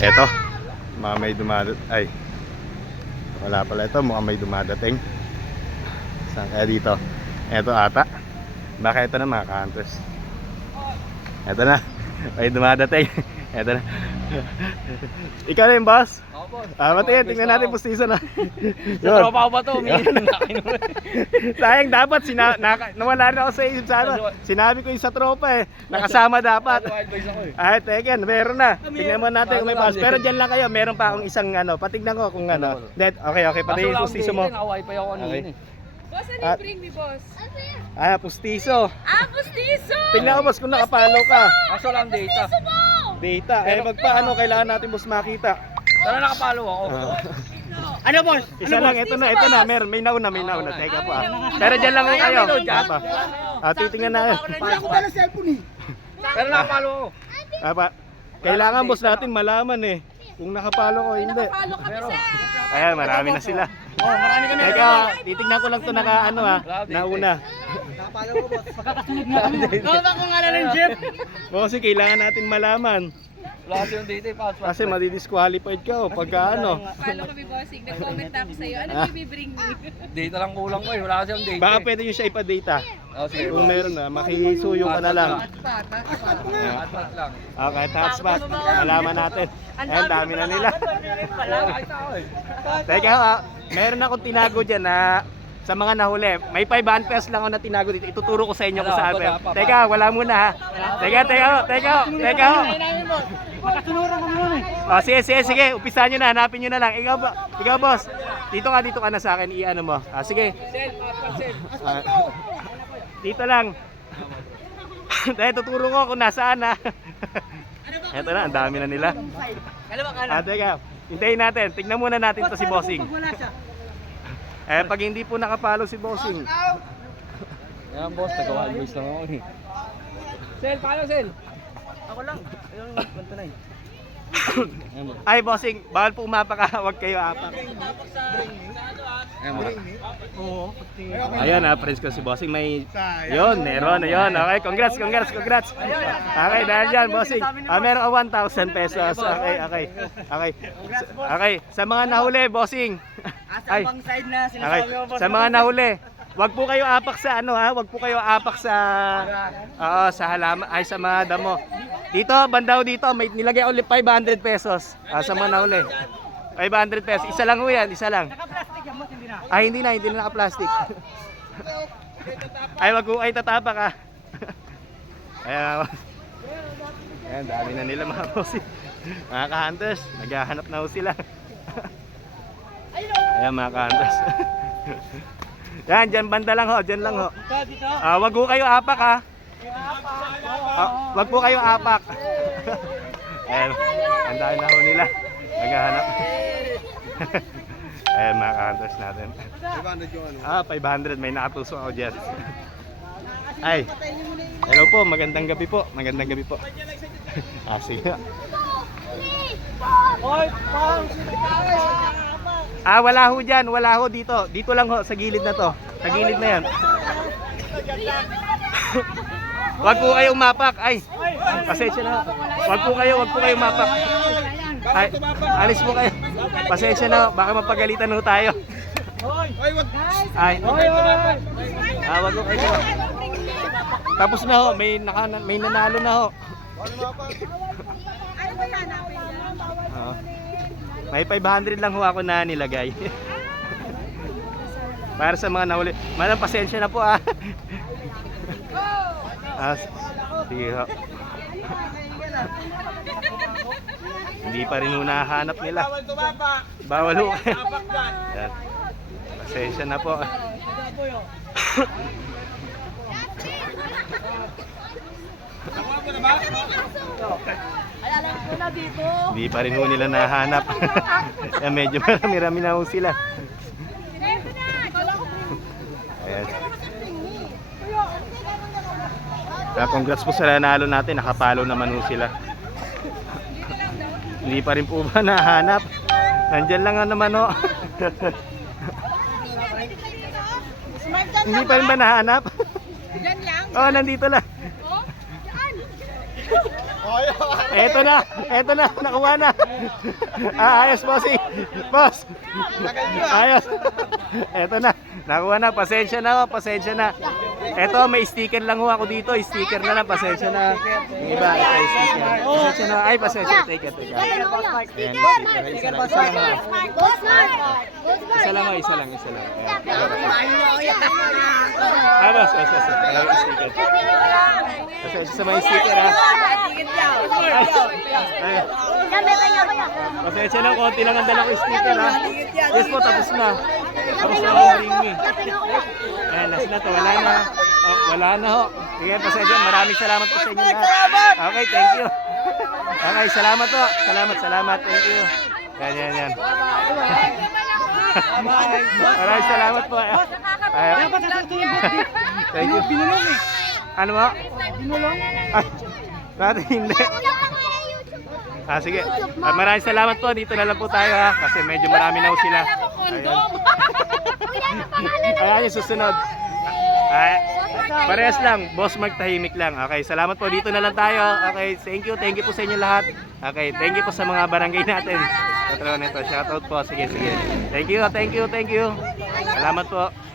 Eto, mga may dumadat ay wala pala ito, mukhang may dumadating. Saan kaya dito? Eto ata. Baka ito na mga ka-hunters. Eto na, may dumadating. Eto na. Ikaw na yung boss? Ako po. Ah, matingin, tingnan natin pustiso na. Sa tropa ko ba to? Umiinom na kayo. Sayang dapat, sina naka, nawala na ako sa isip sana. Sinabi ko yung sa tropa eh, nakasama dapat. Wild boys ako eh. Ay, teken, meron na. Tingnan mo natin kung may pass. Pero dyan lang kayo, meron pa akong isang ano, patignan ko kung ano. Dead, okay, okay, pati yung pustiso mo. Naka-wifi ako kanina Okay. eh. Boss, ano At- yung bring me, boss? Ah, pustiso. Ah, pustiso! Tingnan ko boss kung nakapalo ka. Kaso lang data. Pustiso mo! Data. Eh, magpaano, kailangan natin boss makita. Sana nakapalo ako. Ah. Ano boss? Isa lang, ito na, ito na, meron, may nauna, may nauna. Teka po ah. Pero dyan lang kayo. Apa. Ah, titingnan na. Pero nakapalo ako. Apa. Kailangan boss natin malaman eh. Kung nakapalo ko, hindi. Nakapalo kami, sir! Ayan, marami na sila. Oh, marami kami. Teka, titignan ko lang to naka ano ah, nauna. Kaya ko nga na ng jeep. Kasi kailangan natin malaman. Wala kasi yung data eh. pass, pass. Kasi madidisqualified ka o pagka ano. Follow kami, bossing. Nag-comment na ako sa'yo. Ano Ah. yung bibring me? Data lang kulang ko eh. Wala kasi yung data. Baka eh. pwede nyo siya ipa-data. Oh, sige. Kung meron na, makisuyo ka na lang. Hotspot lang. Ah, kahit hotspot, malaman natin. Ayan, dami na nila. Eh. Teka, ah, meron akong tinago dyan na sa mga nahuli. May 500 pesos lang ako na tinago dito. Ituturo ko sa inyo kung saan. wala pa, Teka, wala muna ha. Teka, teka, teka, teka. Oh, sige, sige, sige. Umpisahan nyo na. Hanapin nyo na lang. Ikaw, ba- ikaw boss. Dito ka, dito ka na sa akin. I-ano mo. Ah, sige. Ah, dito lang. Dahil tuturo ko kung nasaan na. Eto na, ang dami na nila. Ah, teka. Hintayin natin. Tignan muna natin to si Bossing. Eh, pag hindi po nakapalo si Bossing. Yan boss, taga-wild boys lang ako eh. Sel, paano Sel? Ako lang. Ayun, kwento Ay, Bossing, bawal po umapaka. Huwag kayo apak. Ayan boss. Ayan ha, friends ko si Bossing may Yun, meron, ayun. Okay, congrats, congrats, congrats. Okay, dahil dyan, Bossing. Ah, meron ka 1,000 pesos. Okay, okay. Okay. Okay, sa mga nahuli, Bossing. Ay, side na okay. Sa mga nahuli, wag po kayo apak sa ano ha, wag po kayo apak sa Oo, sa halaman ay sa mga damo. Dito, bandaw dito, may nilagay ulit 500 pesos ah, sa mga nahuli. 500 pesos. Isa lang ho yan, isa lang. Ay, hindi na, hindi na naka-plastic. ay, wag ko, ay tatapak ah. Ayan, Ayan, dami na nila mga bossing. Mga ka-hunters, naghahanap na ho sila. Ayan mga ka-hunters. Yan, dyan banda lang ho, dyan lang ho. Ah, wag po kayo apak ha. Ah, wag po kayo apak. Ayan, ang dami na ho nila. Naghahanap. Ayan mga ka-hunters natin. 500 yung ano. Ah, 500. May nakatuso ako dyan. Ay. Hello po. Magandang gabi po. Magandang gabi po. ah, sige. Ah, wala ho dyan. Wala ho dito. Dito lang ho. Sa gilid na to. Sa gilid na yan. Wag po kayo umapak. Ay. Pasensya na. Wag po kayo. Wag po kayo umapak. Ay, alis po kayo. Pasensya na. Baka mapagalitan ho tayo. Ay. Ah, wag po kayo. Tapos na ho, may naka, may nanalo na ho. Oo. May 500 lang ho ako na nilagay. Para sa mga nahuli. Madam, pasensya na po ah. ah sige ho. Hindi pa rin ho nahanap nila. Bawal ho. Pasensya na po. Hindi pa rin ho nila nahanap. Kaya medyo marami-rami na ho sila. Ayan. Kaya congrats po sa nanalo natin. Nakapalo naman ho sila. Hindi pa rin po ba nahanap? Nandyan lang naman ho. Hindi pa rin ba nahanap? Diyan lang. Oo, oh, nandito lang. Oh, yan. Eto na, eto na, nakuha na. Ah, ayos, bossy. Boss. Ayos. Eto na, nakuha na. Pasensya na, pasensya na. Eto, may sticker lang ho ako dito. Sticker na lang, pasensya na. Iba, yung sticker. Pasensya na. Ay, pasensya. Take it, take it. Sticker. Isa lang, isa lang. Isa lang, isa lang, isa lang. Boss, boss, boss. Wala yung sticker. Pasensya sa mga sticker, ha. Pasensya na, konti lang ang dala ko sticker ha. Yes po, tapos na. Tapos na ang ring me. Ayan, last na to. Wala na. Oh, wala na ho. Sige, pasensya. Maraming salamat po sa inyo lahat. Okay, thank you. Okay, salamat po. Salamat, salamat. Thank you. Yan, yan, yan. Maraming salamat po. Ayan. Thank you. Ano mo? Ay, Dati hindi. Ah, sige. Ah, maraming salamat po. Dito na lang po tayo ha. Kasi medyo marami na po sila. Ayan. Ayan yung susunod. Ay, parehas lang. Boss Mark tahimik lang. Okay, salamat po. Dito na lang tayo. Okay, thank you. Thank you po sa inyo lahat. Okay, thank you po sa mga barangay natin. Patron nito. Shoutout po. Sige, sige. Thank you, thank you, thank you. Salamat po.